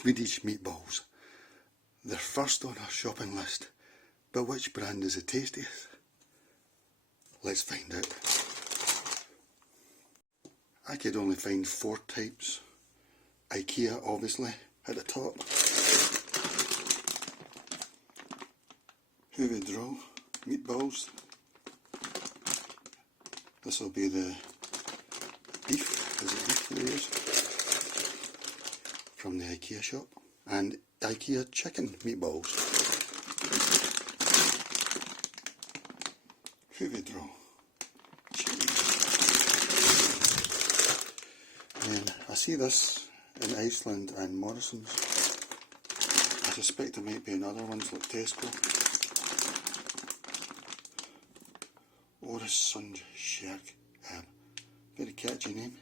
Swedish Meatballs. They're first on our shopping list, but which brand is the tastiest? Let's find out. I could only find 4 types. Ikea obviously at the top. Who would draw? Meatballs. This will be the beef. Is it beef they use? From the Ikea shop. And Ikea chicken meatballs. Who would draw? Chicken. And I see this in Iceland and Morrison's. I suspect there might be in other ones like Tesco. Oresundscharkab. Very catchy name.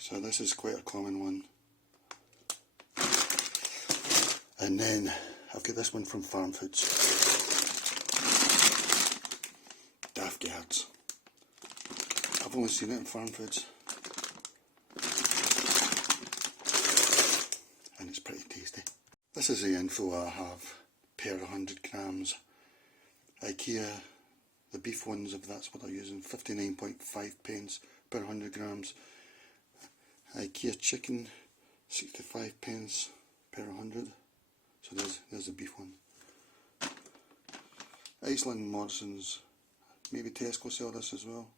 So this is quite a common one. And then I've got this one from Farmfoods. Dafgards. I've only seen it in Farmfoods. And it's pretty tasty. This is the info I have per 100 grams. Ikea, the beef ones, if that's what they're using, 59.5 pence per 100 grams. Ikea chicken, 65 pence per 100. So there's the beef one. Iceland and Morrison's, maybe Tesco sell this as well.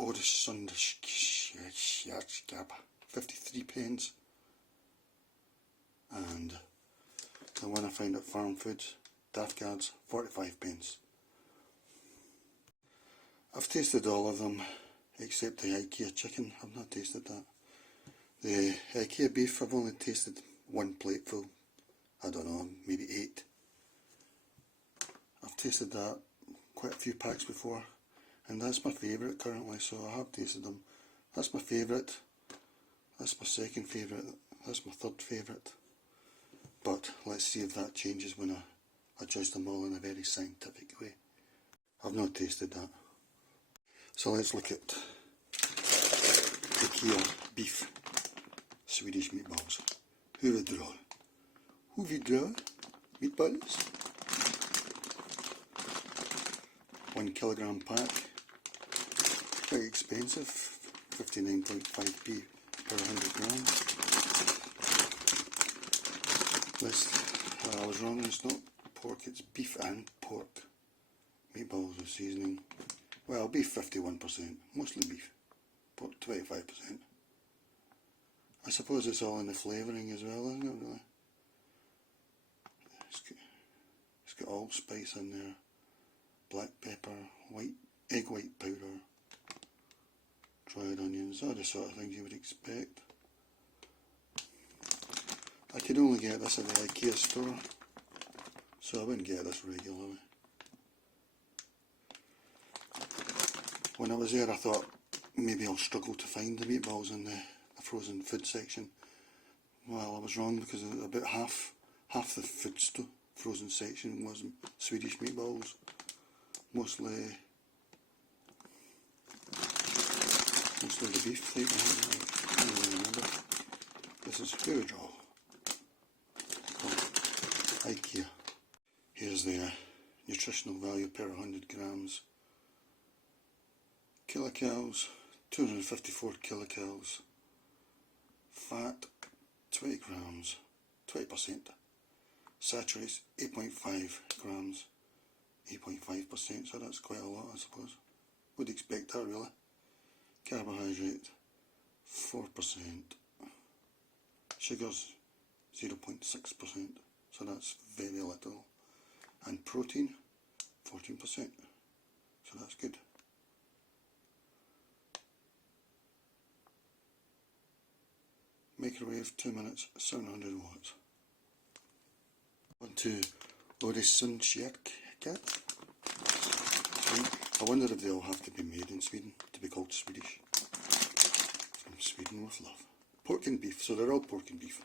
Oresundscharkab, 53 pence. And the one I found at Farmfoods, Dafgards, 45 pence. I've tasted all of them except the Ikea chicken. I've not tasted that. The Ikea beef, I've only tasted 1 plateful. I don't know, maybe 8. I've tasted that quite a few packs before, and that's my favourite currently, so I have tasted them. That's my favourite, that's my second favourite, that's my third favourite. But let's see if that changes when I judge them all in a very scientific way. I've not tasted that. So let's look at Ikea beef Swedish meatballs. Who would draw? Who would draw? Meatballs? 1 kilogram pack. Quite expensive. 59.5p per 100 grams. I was wrong, it's not pork, it's beef and pork. Meatballs with seasoning. Well, beef 51%, mostly beef. Pork 25%. I suppose it's all in the flavouring as well, isn't it, really? It's got allspice in there. Black pepper, egg white powder, dried onions, all the sort of things you would expect. I could only get this at the Ikea store, so I wouldn't get this regularly. When I was there I thought maybe I'll struggle to find the meatballs in the frozen food section. Well, I was wrong, because about half the frozen section was Swedish meatballs. Mostly the beef type. I don't really remember. This is Hudraw. Ikea. Here's the nutritional value per 100 grams. Kilocalories, 254 kilocalories. Fat, 20 grams, 20%. Saturates, 8.5 grams, 8.5%, so that's quite a lot, I suppose. Would expect that, really. Carbohydrate, 4%. Sugars, 0.6%, so that's very little. And protein, 14%, so that's good. Microwave 2 minutes, 700 watts. On to Oresundscharkab. I wonder if they all have to be made in Sweden to be called Swedish. From Sweden with love. Pork and beef, so they're all pork and beef.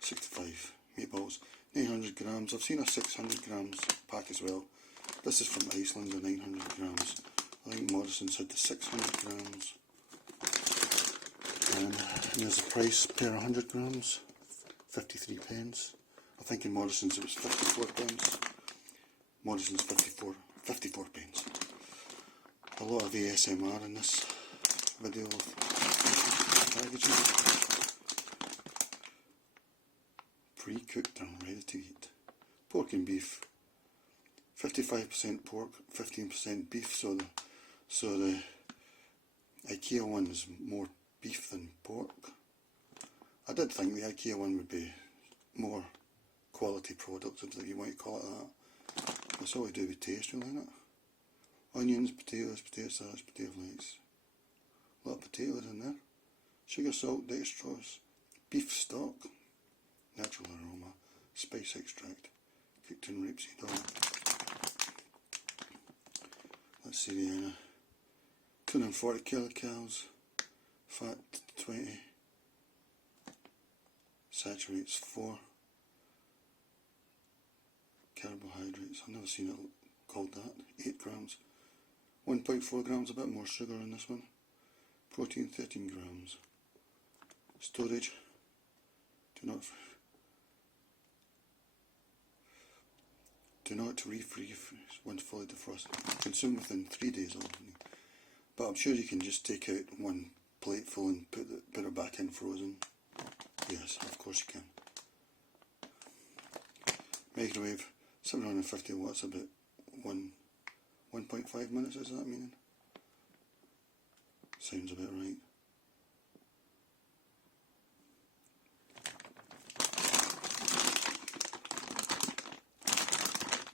65 meatballs, 900 grams. I've seen a 600 grams pack as well. This is from Iceland, the 900 grams. I think Morrison's had the 600 grams. And there's the price per 100 grams, 53 pence. I think in Morrison's it was 54 pence. Morrison's 54 pence. A lot of ASMR in this video of packaging. Pre-cooked and ready to eat. Pork and beef. 55% pork, 15% beef, so the Ikea one is more beef than pork. I did think the Ikea one would be more quality product, if you might call it that. That's all we do with taste, really, isn't it? Onions, potatoes, potato salads, potato flakes. A lot of potatoes in there. Sugar, salt, dextrose, beef stock, natural aroma, spice extract, cooked in rapeseed oil. Let's see the 240 kilocalories, fat 20, saturates 4, carbohydrates, I've never seen it called that, 8 grams, 1.4 grams, a bit more sugar in this one, protein 13 grams, storage, do not refreeze once fully defrosted, consume within 3 days of opening. But I'm sure you can just take out one plate full and put it back in frozen. Yes, of course you can. Microwave, 750 watts, about 1.5 minutes, is that meaning? Sounds about right.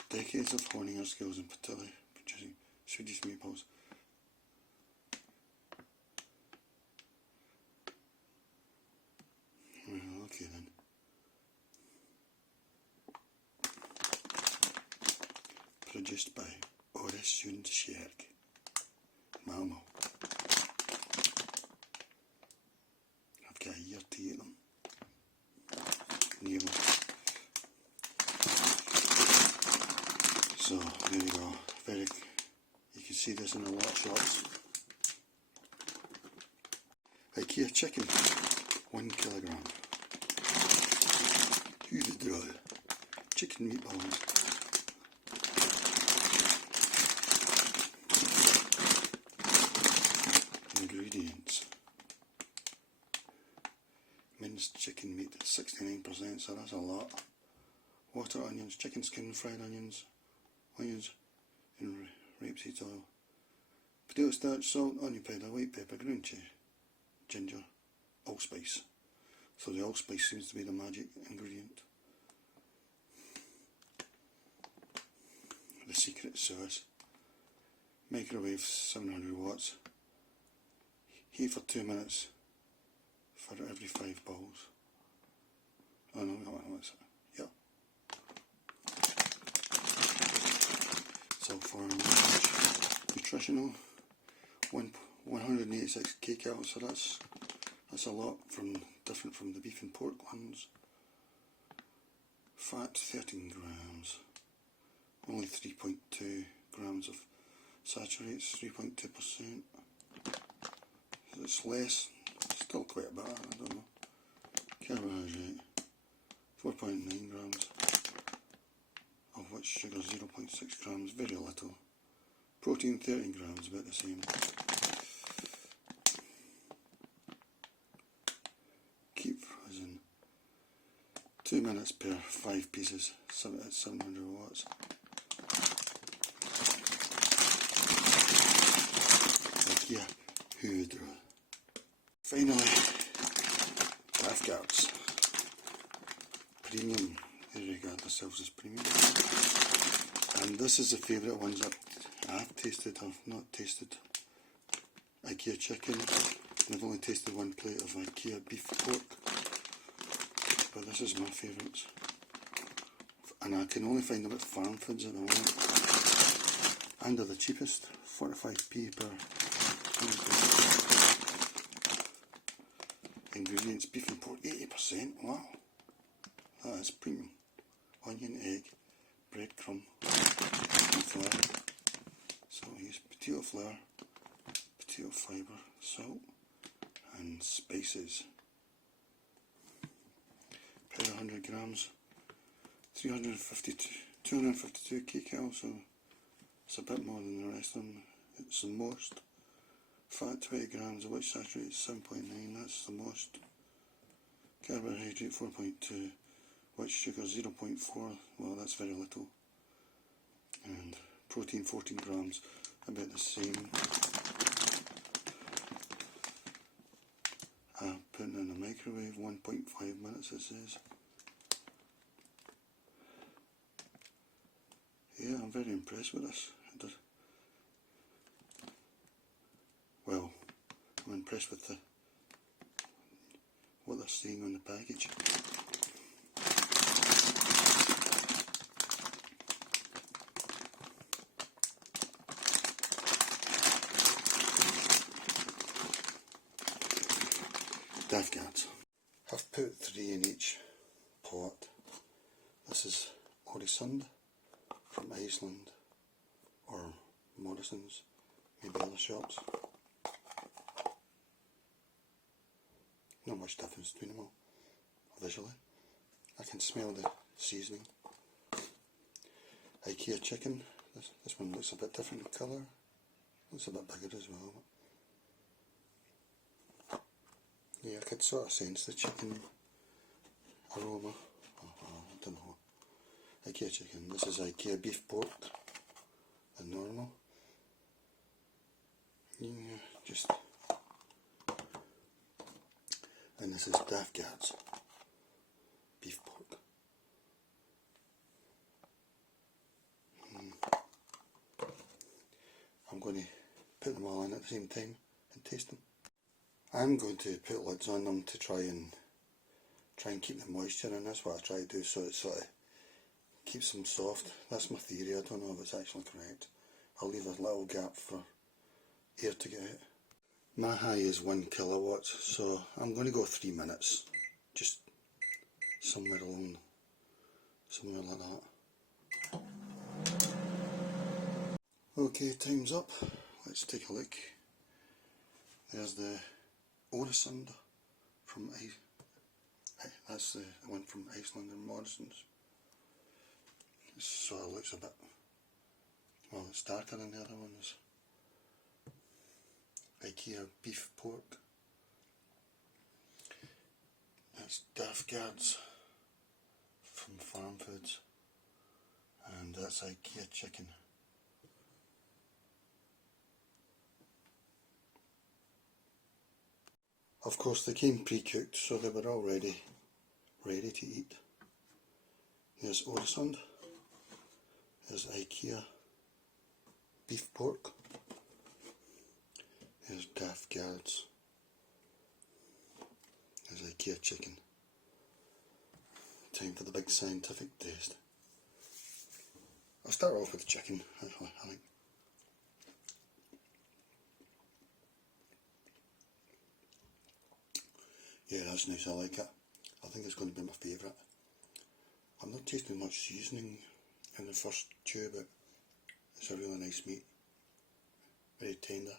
Decades of honing our skills in producing Swedish meatballs. Well, okay then. Produced by Oresundscharkab, Malmo. I've got a year to eat them. Nearly. So there you go. You can see this in a lot of shops. Ikea chicken, 1 kilogram. Huvudroll, chicken meatballs. Ingredients: minced chicken meat, 69%, so that's a lot. Water, onions, chicken skin, fried onions in rapeseed oil, potato starch, salt, onion powder, white pepper, ground ginger, allspice. So the allspice seems to be the magic ingredient. The secret sauce. Microwave 700 watts. Heat for 2 minutes for every 5 balls. Oh no, what's it? Yeah. So for nutritional, 186 kcal, so that's a lot different from the beef and pork ones. Fat 13 grams, only 3.2 grams of saturates, 3.2%. It's less, still quite a bit, I don't know. Carbohydrate 4.9 grams, of which sugar 0.6 grams, very little. Protein 13 grams, about the same. Keep frozen. 2 minutes per 5 pieces, at 700 watts. Ikea huvudroll. Finally, Dafgards. Premium, they regard themselves as premium. And this is the favourite ones that I've tasted. I've not tasted Ikea chicken. I've only tasted one plate of Ikea beef pork. But this is my favourites. And I can only find them at Farmfoods at the moment. And they're the cheapest, 45p per. Ingredients: beef and pork, 80%. Wow, that is premium. Onion, egg, breadcrumb, flour. So we use potato flour, potato fibre, salt, and spices. Per 100 grams, 252 kcal, so it's a bit more than the rest of them. It's the most. Fat 20 grams, of which saturated 7.9, that's the most. Carbohydrate 4.2, white sugar 0.4, well that's very little. And protein 14 grams, about the same. Putting in the microwave, 1.5 minutes it says. Yeah, I'm very impressed with this. Well, I'm impressed with what they're saying on the package. Dafgards. I've put 3 in each pot. This is Oresund from Iceland, or Morrison's, maybe other shops. Not much difference between them all, visually. I can smell the seasoning. Ikea chicken. This one looks a bit different in colour. Looks a bit bigger as well. Yeah, I could sort of sense the chicken aroma. I don't know. Ikea chicken. This is Ikea beef pork. The normal. Yeah, just. And this is Dafgards beef pork. I'm going to put them all in at the same time and taste them. I'm going to put lids on them to try and keep the moisture in. That's what I try to do, so it sort of keeps them soft. That's my theory. I don't know if it's actually correct. I'll leave a little gap for air to get out. My high is 1 kilowatts, so I'm going to go 3 minutes, just somewhere like that. Okay, time's up. Let's take a look. There's the Oresund from that's the one from Iceland and Morrison's. This sort of looks a bit, well, it's darker than the other ones. Ikea beef pork. That's Dafgards from Farmfoods, and that's Ikea chicken. Of course they came pre-cooked, so they were all ready to eat. There's Oresund. There's Ikea beef pork. There's Dafgards. There's Ikea chicken. Time for the big scientific test. I'll start off with chicken, I think. Yeah, that's nice, I like it. I think it's going to be my favourite. I'm not tasting much seasoning in the first chew, but it's a really nice meat. Very tender.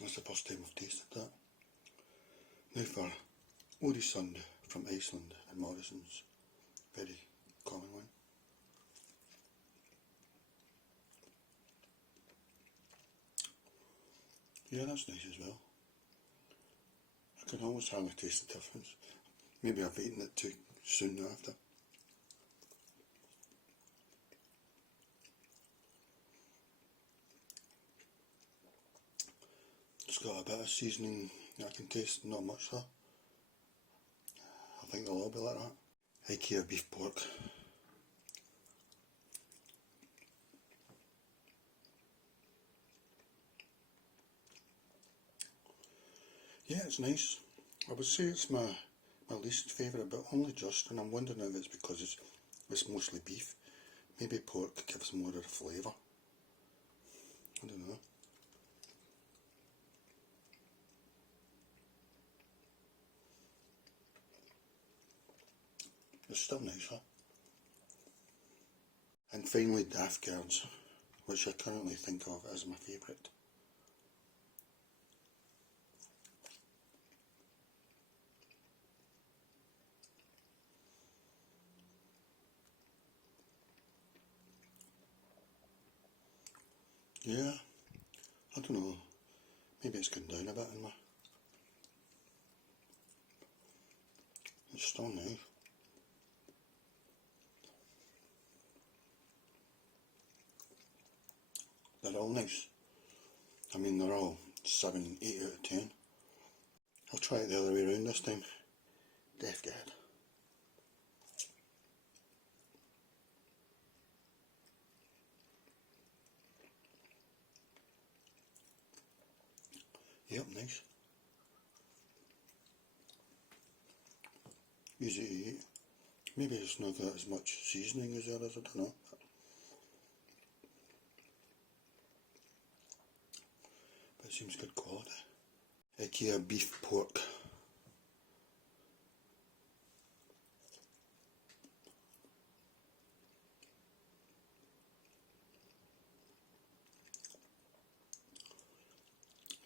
That's the first time I've tasted that. Now for Oresund from Iceland and Morrison's. Very common one. Yeah, that's nice as well. I can almost hardly taste the difference. Maybe I've eaten it too soon after. It's got a bit of seasoning I can taste, not much though. I think they'll all be like that. Ikea beef pork. Yeah, it's nice. I would say it's my least favourite, but only just, and I'm wondering if it's because it's mostly beef. Maybe pork gives more of the flavour. I don't know. It's still nice, huh? And finally Dafgards, which I currently think of as my favourite. Yeah, I don't know, maybe it's gone down a bit in my... It's still nice. They're all nice. I mean, they're all 7, 8 out of 10. I'll try it the other way around this time. Dafgard. Yep, nice. Easy to eat. Maybe it's not got as much seasoning as the others, I don't know. But it seems good quality. Ikea beef pork.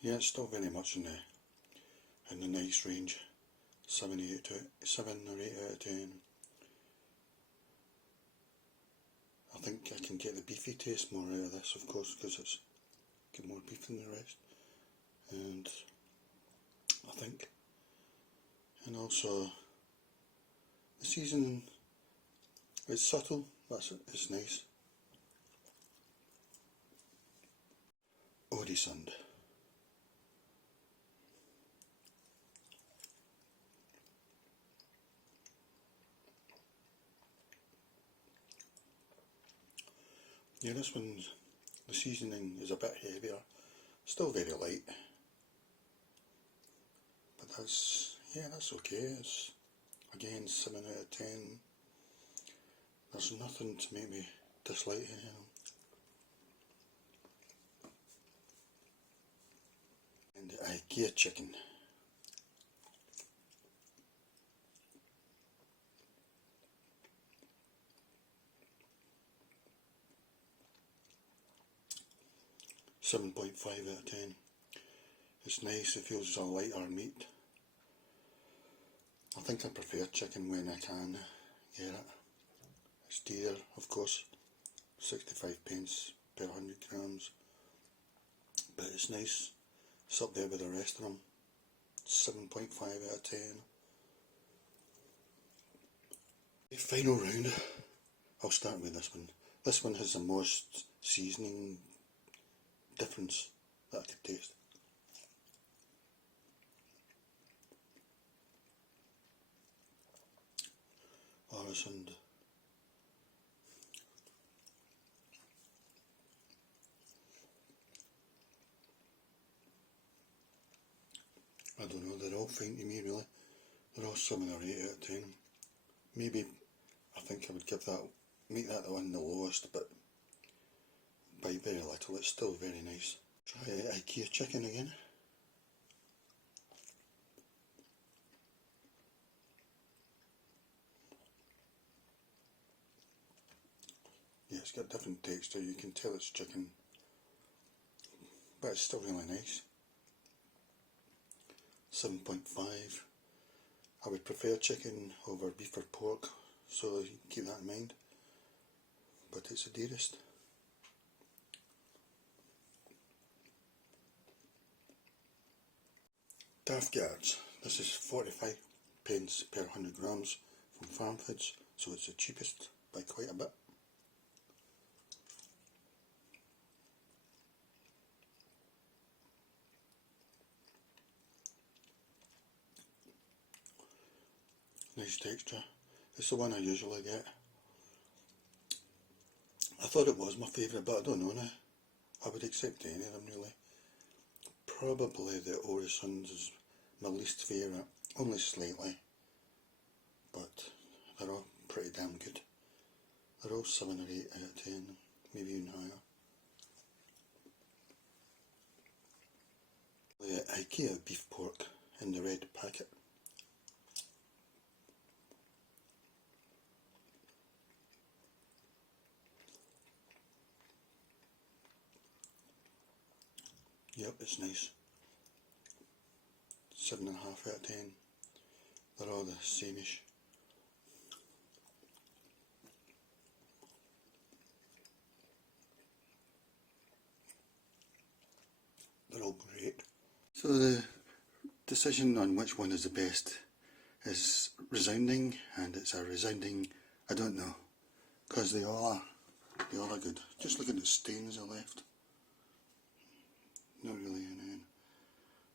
Yeah, it's still very much in the nice range. 7 or 8 out of 10. I think I can get the beefy taste more out of this, of course, because it's got more beef than the rest. And I think, and also the seasoning, it's subtle, it's nice. Oresund. Yeah, this one's, the seasoning is a bit heavier, still very light, but that's okay. It's, again, 7 out of 10. There's nothing to make me dislike any of them. And the Ikea chicken. .5 out of 10. It's nice, it feels a lighter meat. I think I prefer chicken when I can get it. It's dear, of course, 65 pence per 100 grams, but it's nice. It's up there with the rest of them. 7.5 out of 10. The final round, I'll start with this one. This one has the most seasoning difference that I could taste. Oresund. I don't know, they're all fine to me really. They're all 7 or 8 out of 10. Maybe, I think I would make that the one the lowest, but by very little. It's still very nice. Try Ikea chicken again. Yeah, it's got different texture, you can tell it's chicken, but it's still really nice. 7.5. I would prefer chicken over beef or pork, so keep that in mind, but it's the dearest. Dafgards. This is 45 pence per 100 grams from Farmfoods, so it's the cheapest by quite a bit. Nice texture. It's the one I usually get. I thought it was my favourite, but I don't know now. I would accept any of them really. Probably the Oresund's is my least favourite, only slightly, but they're all pretty damn good. They're all 7 or 8 out of 10, maybe even higher. The Ikea beef pork in the red packet. Yep, it's nice. 7.5 out of 10. They're all the same-ish. They're all great. So the decision on which one is the best is resounding, and it's a resounding I don't know, because they all are good. Just looking at stains I left. Not really anything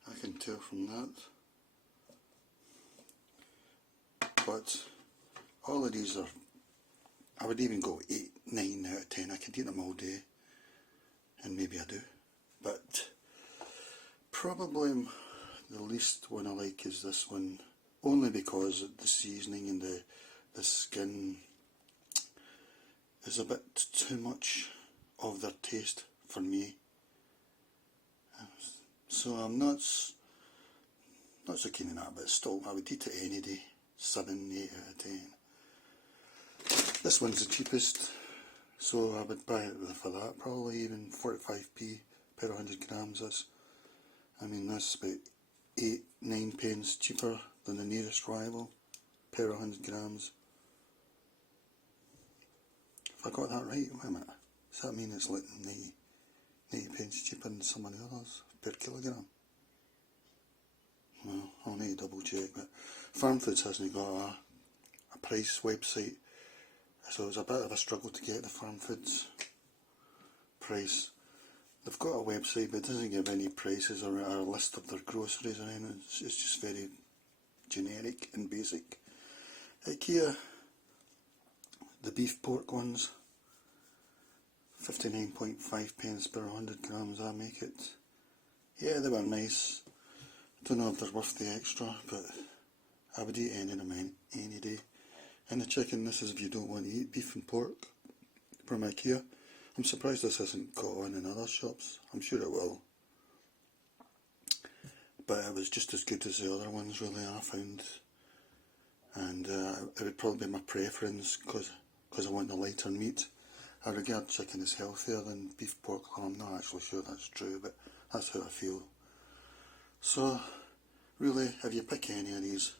I can tell from that. But all of these are, I would even go 8, 9 out of 10. I could eat them all day, and maybe I do. But probably the least one I like is this one, only because the seasoning and the skin is a bit too much of their taste for me. So I'm not so keen on that, but still I would eat it any day. 7, 8 out of 10. This one's the cheapest, so I would buy it for that, probably even 45p per 100 grams. That's about 8, 9 pence cheaper than the nearest rival per 100 grams. If I got that right, wait a minute, does that mean it's like 90 pence cheaper than some of the others per kilogram? Well, I'll need to double check, but Farmfoods hasn't got a price website, so it was a bit of a struggle to get the Farmfoods price. They've got a website, but it doesn't give any prices or a list of their groceries or anything. It's just very generic and basic. Ikea, the beef pork ones, 59.5 pence per 100 grams, I make it. Yeah, they were nice. Don't know if they're worth the extra, but I would eat any of them any day. And the chicken, this is if you don't want to eat beef and pork from Ikea. I'm surprised this hasn't got on in other shops. I'm sure it will. But it was just as good as the other ones, really, I found. And it would probably be my preference, because I want the lighter meat. I regard chicken as healthier than beef pork. Well, I'm not actually sure that's true, but that's how I feel. So, really, if you pick any of these,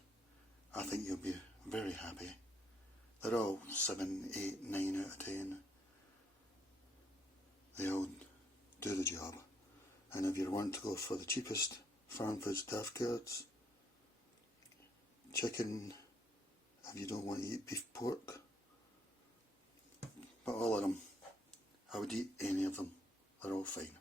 I think you'll be very happy. They're all 7, 8, 9 out of 10. They all do the job. And if you want to go for the cheapest, Farmfoods Dafgards, chicken, if you don't want to eat beef pork. But all of them, I would eat any of them. They're all fine.